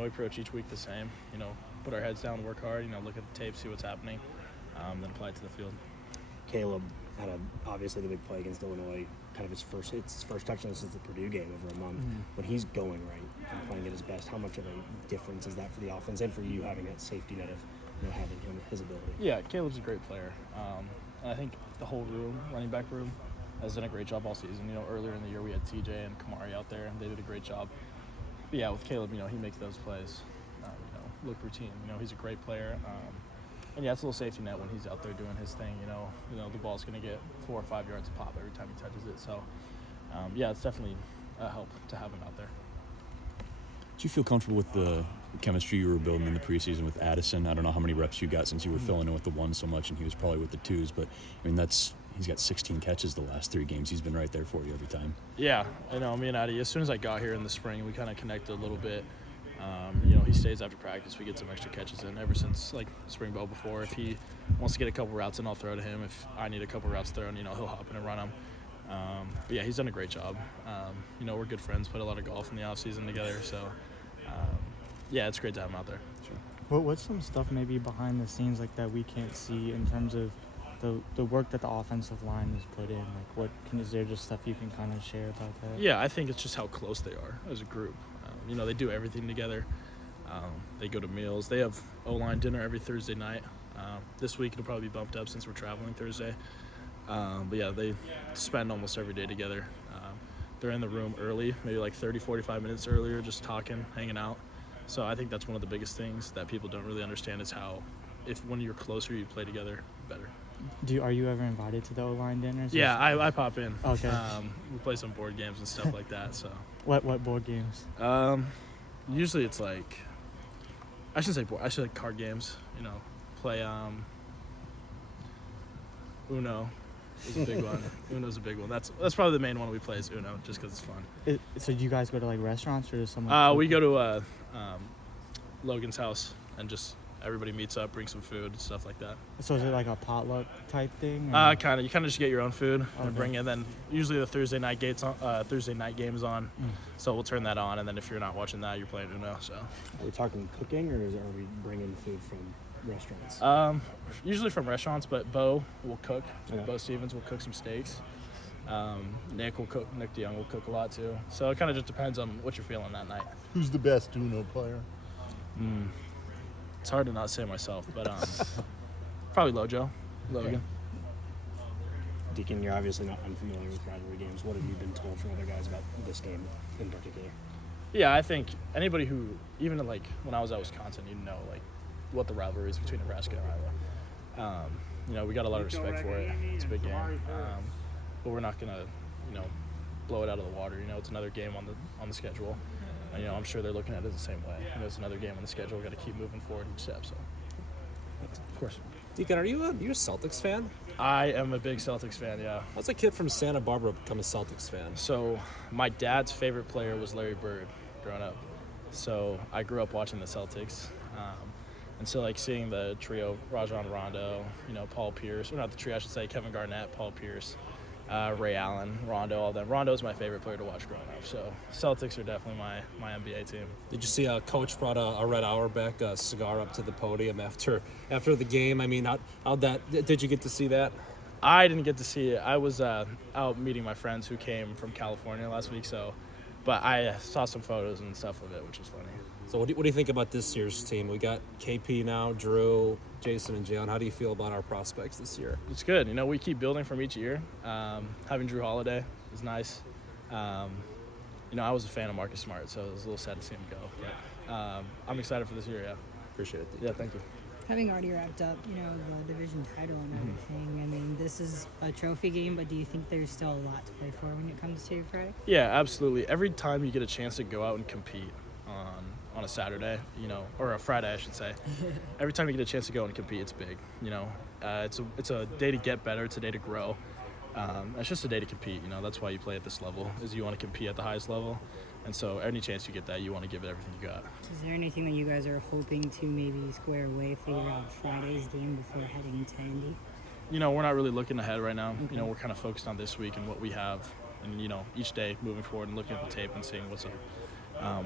we approach each week the same. Put our heads down, work hard. Look at the tape, see what's happening, then apply it to the field. Caleb had obviously the big play against Illinois, kind of his first touchdown since the Purdue game over a month. When he's going right and playing at his best, how much of a difference is that for the offense and for you having that safety net of having him, his ability? Yeah, Caleb's a great player. And I think the whole running back room, has done a great job all season. Earlier in the year we had TJ and Kamari out there, and they did a great job. But yeah, with Caleb, he makes those plays, look routine. He's a great player. And yeah, it's a little safety net when he's out there doing his thing. The ball's going to get 4 or 5 yards a pop every time he touches it. So, yeah, it's definitely a help to have him out there. Do you feel comfortable with the chemistry you were building in the preseason with Addison? I don't know how many reps you got since you were filling in with the one so much, and he was probably with the twos. But, he's got 16 catches the last 3 games. He's been right there for you every time. Yeah, me and Addie, as soon as I got here in the spring, we kind of connected a little bit. He stays after practice. We get some extra catches in ever since, spring ball before. If he wants to get a couple routes in, I'll throw to him. If I need a couple routes thrown, he'll hop in and run them. But, yeah, he's done a great job. We're good friends, played a lot of golf in the off-season together. So, yeah, it's great to have him out there. Sure. What's some stuff maybe behind the scenes that we can't see in terms of the work that the offensive line has put in? Is there just stuff you can kind of share about that? Yeah, I think it's just how close they are as a group. They do everything together. They go to meals. They have Oline dinner every Thursday night. This week it'll probably be bumped up since we're traveling Thursday. But yeah, they spend almost every day together. They're in the room early, maybe 30, 45 minutes earlier, just talking, hanging out. So I think that's one of the biggest things that people don't really understand is how, when you're closer, you play together better. Are you ever invited to the O-line dinners? Yeah, I pop in. Okay. We play some board games and stuff like that. So. What board games? Usually it's I shouldn't say board. I should card games. Play Uno. Is a big one. Uno's a big one. That's probably the main one we play is Uno, just because it's fun. So do you guys go to restaurants or does someone? We go to Logan's house and just. Everybody meets up, brings some food, stuff like that. So is it a potluck type thing? Kind of. You kind of just get your own food and bring it. Then usually the Thursday night game is on, so we'll turn that on. And then if you're not watching that, you're playing Uno. So. Are we talking cooking, or are we bringing food from restaurants? Usually from restaurants, but Bo will cook. Okay. Bo Stevens will cook some steaks. Nick will cook. Nick DeYoung will cook a lot too. So it kind of just depends on what you're feeling that night. Who's the best Uno player? It's hard to not say myself, but probably Logan. Deacon, you're obviously not unfamiliar with rivalry games. What have you been told from other guys about this game in particular? Yeah, I think anybody who, even when I was at Wisconsin, what the rivalry is between Nebraska and Iowa. We got a lot of respect for it. It's a big game, but we're not gonna, blow it out of the water. It's another game on the schedule. I'm sure they're looking at it the same way. It's another game on the schedule. We've got to keep moving forward each step. So, of course. Deacon, are you a Celtics fan? I am a big Celtics fan, yeah. How's a kid from Santa Barbara become a Celtics fan? So, my dad's favorite player was Larry Bird growing up. So, I grew up watching the Celtics. And so, seeing the trio, Rajon Rondo, Paul Pierce, or not the trio, I should say, Kevin Garnett, Paul Pierce, Ray Allen, Rondo, all them. Rondo's my favorite player to watch growing up. So Celtics are definitely my NBA team. Did you see Coach brought a Red Auerbach cigar up to the podium after the game? Did you get to see that? I didn't get to see it. I was out meeting my friends who came from California last week. But I saw some photos and stuff of it, which was funny. So what do you think about this year's team? We got KP now, Drew, Jason, and Jalen. How do you feel about our prospects this year? It's good. We keep building from each year. Having Drew Holiday is nice. I was a fan of Marcus Smart, so it was a little sad to see him go. But I'm excited for this year, yeah. Appreciate it. Yeah, thank you. Having already wrapped up, the division title and everything, this is a trophy game, but do you think there's still a lot to play for when it comes to Friday? Yeah, absolutely. Every time you get a chance to go out and compete on a Saturday, or a Friday, I should say. Every time you get a chance to go and compete, it's big. It's a day to get better. It's a day to grow. It's just a day to compete. That's why you play at this level, is you want to compete at the highest level. And so any chance you get that, you want to give it everything you got. Is there anything that you guys are hoping to maybe square away, figure out Friday's game before heading to Indy? We're not really looking ahead right now. Okay. We're kind of focused on this week and what we have, and each day moving forward and looking at the tape and seeing what's up.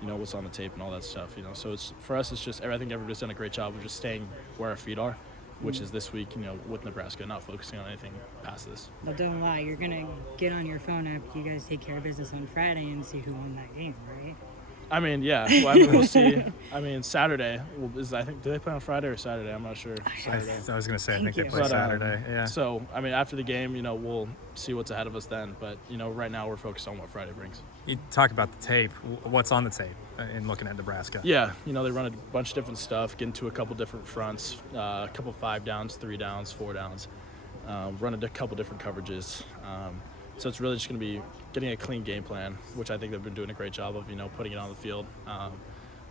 what's on the tape and all that stuff. So it's for us. It's just I think everybody's done a great job of just staying where our feet are, which is this week. With Nebraska, not focusing on anything past this. But don't lie, you're gonna get on your phone after you guys take care of business on Friday and see who won that game, right? I mean, yeah. Well, we'll see. I mean, Saturday I think. Do they play on Friday or Saturday? I'm not sure. Saturday. I was going to say, I think they Thank play you. Saturday. Yeah. So, I mean, after the game, we'll see what's ahead of us then. But, right now we're focused on what Friday brings. You talk about the tape. What's on the tape in looking at Nebraska? Yeah, they run a bunch of different stuff, get into a couple different fronts, a couple 5 downs, 3 downs, 4 downs, run a couple different coverages. So it's really just going to be getting a clean game plan, which I think they've been doing a great job of, putting it on the field.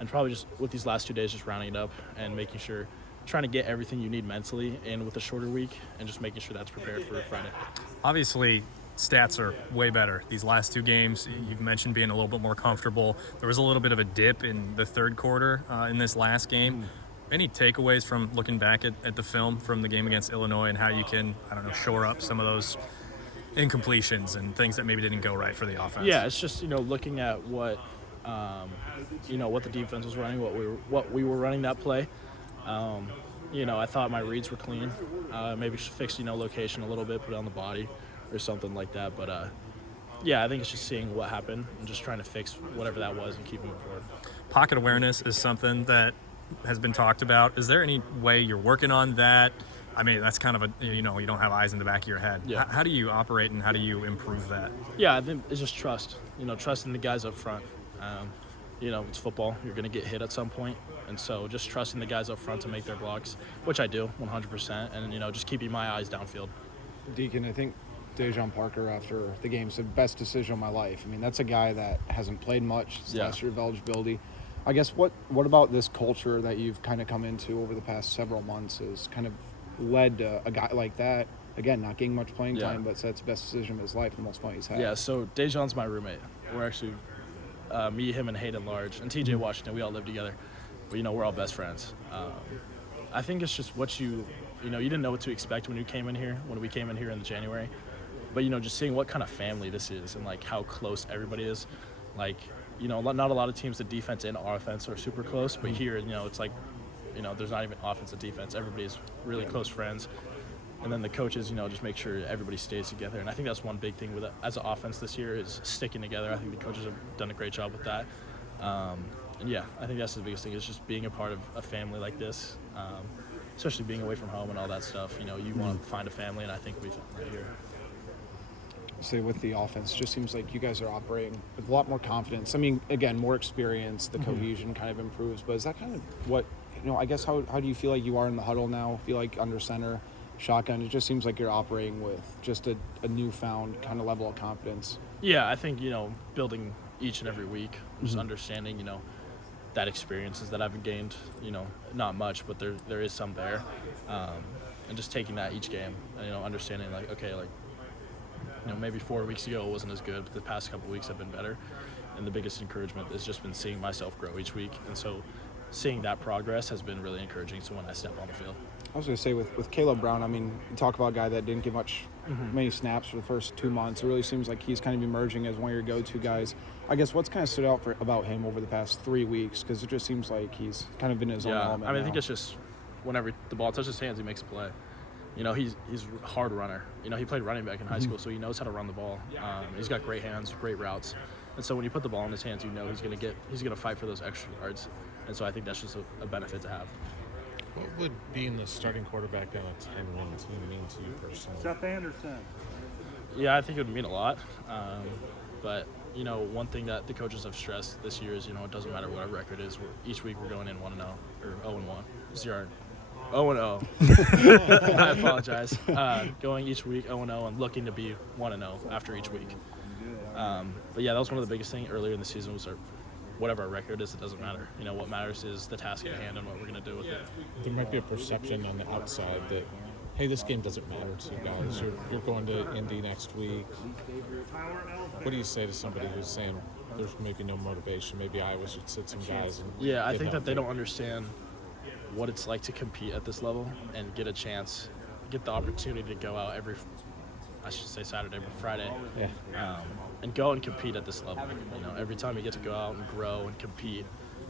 And probably just with these last 2 days, just rounding it up and making sure, trying to get everything you need mentally in with a shorter week and just making sure that's prepared for Friday. Obviously, stats are way better. These last 2 games, you've mentioned being a little bit more comfortable. There was a little bit of a dip in the third quarter in this last game. Any takeaways from looking back at the film from the game against Illinois and how you can, shore up some of those incompletions and things that maybe didn't go right for the offense? Yeah, it's just looking at what what the defense was running, what we were running that play. I thought my reads were clean. Maybe fix location a little bit, put it on the body or something like that. But I think it's just seeing what happened and just trying to fix whatever that was and keep moving forward. Pocket awareness is something that has been talked about. Is there any way you're working on that? I mean, that's kind of you don't have eyes in the back of your head. Yeah. How do you operate and how do you improve that? Yeah, I think it's just trust. Trusting the guys up front. It's football. You're going to get hit at some point. And so just trusting the guys up front to make their blocks, which I do 100%. And, just keeping my eyes downfield. Deacon, I think Dejon Parker after the game said, best decision of my life. I mean, that's a guy that hasn't played much since last year of eligibility. I guess what about this culture that you've kind of come into over the past several months has kind of led to a guy like that, again, not getting much playing time, but that's the best decision of his life, the most fun he's had? Yeah, so Dejon's my roommate. We're actually me, him, and Hayden Large, and TJ Washington, we all live together. But, we're all best friends. I think it's just what you didn't know what to expect when we came in here in January. But, just seeing what kind of family this is and, how close everybody is. Not a lot of teams, the defense and offense are super close. But here, it's there's not even offense and defense. Everybody's really close friends. And then the coaches, just make sure everybody stays together. And I think that's one big thing as an offense this year is sticking together. I think the coaches have done a great job with that. I think that's the biggest thing is just being a part of a family like this, especially being away from home and all that stuff. You want to find a family, and I think we found that here. Say with the offense, just seems like you guys are operating with a lot more confidence. I mean, again, more experience, the cohesion kind of improves. But is that kind of what, I guess how do you feel like you are in the huddle now? Feel like under center, shotgun, it just seems like you're operating with just a newfound kind of level of confidence. Yeah, I think, building each and every week, just understanding, that experiences that I've gained, not much, but there is some there. And just taking that each game, and, understanding maybe 4 weeks ago it wasn't as good, but the past couple weeks have been better. And the biggest encouragement has just been seeing myself grow each week. And so seeing that progress has been really encouraging. So when I step on the field. I was going to say with Caleb Brown, I mean, you talk about a guy that didn't get many snaps for the first 2 months. It really seems like he's kind of emerging as one of your go-to guys. I guess what's kind of stood out about him over the past 3 weeks? Because it just seems like he's kind of been in his own element. I think it's just whenever the ball touches his hands, he makes a play. He's a hard runner. He played running back in high school, so he knows how to run the ball. He's got great hands, great routes. And so when you put the ball in his hands, he's gonna fight for those extra yards. And so I think that's just a benefit to have. What would being the starting quarterback on a 10-win team mean to you personally? Seth Anderson. Yeah, I think it would mean a lot. But, one thing that the coaches have stressed this year is, it doesn't matter what our record is. Each week we're going in 1-0 or 0-1. 0-0. I apologize. Going each week 0-0 and looking to be 1-0 after each week. But yeah, that was one of the biggest things earlier in the season was whatever our record is, it doesn't matter. What matters is the task at hand and what we're going to do with it. There might be a perception on the outside that, hey, this game doesn't matter to you guys. You're going to Indy next week. What do you say to somebody who's saying there's maybe no motivation? Maybe Iowa should sit some guys and yeah, I think that they don't understand what it's like to compete at this level and get the opportunity to go out I should say Saturday, but Friday. Yeah. And go and compete at this level. You know, every time you get to go out and grow and compete,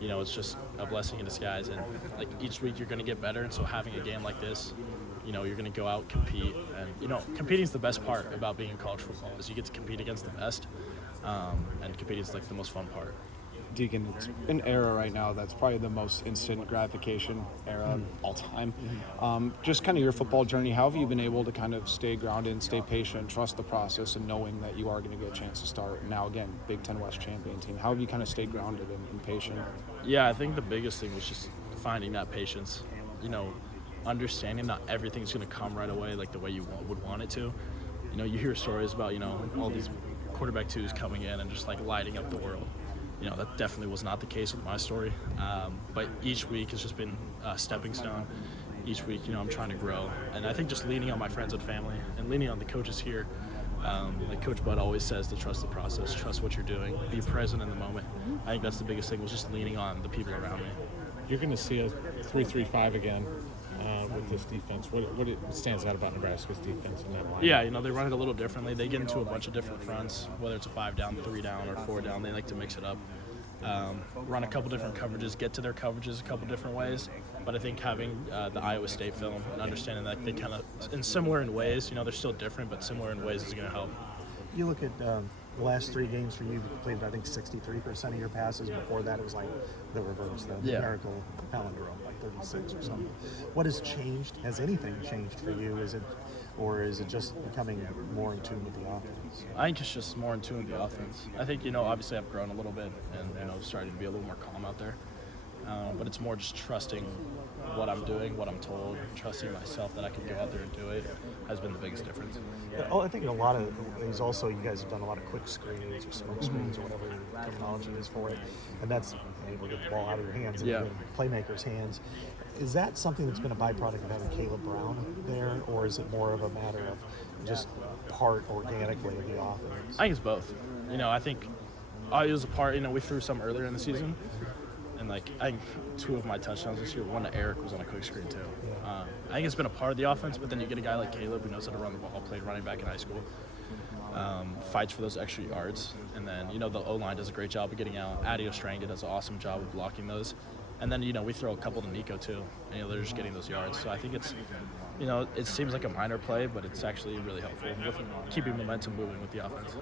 you know, it's just a blessing in disguise. And like each week you're going to get better. And so having a game like this, you know, you're going to go out, compete. And, you know, competing is the best part about being in college football is you get to compete against the best. And competing is like the most fun part. Deacon, it's an era right now that's probably the most instant gratification era of all time. Just kind of your football journey, how have you been able to kind of stay grounded and stay patient, trust the process, and knowing that you are going to get a chance to start? Now, again, Big Ten West champion team. How have you kind of stayed grounded and patient? Yeah, I think the biggest thing was just finding that patience. You know, understanding not everything's going to come right away like the way you would want it to. You know, you hear stories about, you know, all these quarterback twos coming in and just like lighting up the world. You know, that definitely was not the case with my story. But each week has just been a stepping stone. Each week, you know, I'm trying to grow. And I think just leaning on my friends and family and leaning on the coaches here. Like Coach Bud always says, to trust the process, trust what you're doing, be present in the moment. I think that's the biggest thing, was just leaning on the people around me. You're going to see a 3-3-5 again with this defense. What stands out about Nebraska's defense in that line? Yeah, you know, they run it a little differently. They get into a bunch of different fronts, whether it's a 5 down, 3 down, or 4 down. They like to mix it up. Run a couple different coverages, get to their coverages a couple different ways. But I think having the Iowa State film and understanding that they kind of, in similar in ways, you know, they're still different, but similar in ways is going to help. You look at the last 3 games for you, you've completed, I think, 63% of your passes. Before that, it was like the reverse, the numerical palindrome, like 36 or something. What has changed? Has anything changed for you? Is it just becoming more in tune with the offense? I think it's just more in tune with the offense. I think, you know, obviously I've grown a little bit and, you know, starting to be a little more calm out there. But it's more just trusting what I'm doing, what I'm told, trusting myself that I can go out there and do it has been the biggest difference. Oh, I think a lot of things also, you guys have done a lot of quick screens or smoke screens or whatever the terminology is for it, and that's able to get the ball out of your hands and the playmakers' hands. Is that something that's been a byproduct of having Caleb Brown there, or is it more of a matter of just part organically of the offense? I think it's both. You know, I think it was a part, you know, we threw some earlier in the season. And, like, I think 2 of my touchdowns this year, one to Eric was on a quick screen, too. I think it's been a part of the offense, but then you get a guy like Caleb who knows how to run the ball, played running back in high school, fights for those extra yards. And then, you know, the Oline does a great job of getting out. Adio Stranga does an awesome job of blocking those. And then, you know, we throw a couple to Nico, too. And, you know, they're just getting those yards. So I think it's, you know, it seems like a minor play, but it's actually really helpful with keeping momentum moving with the offense.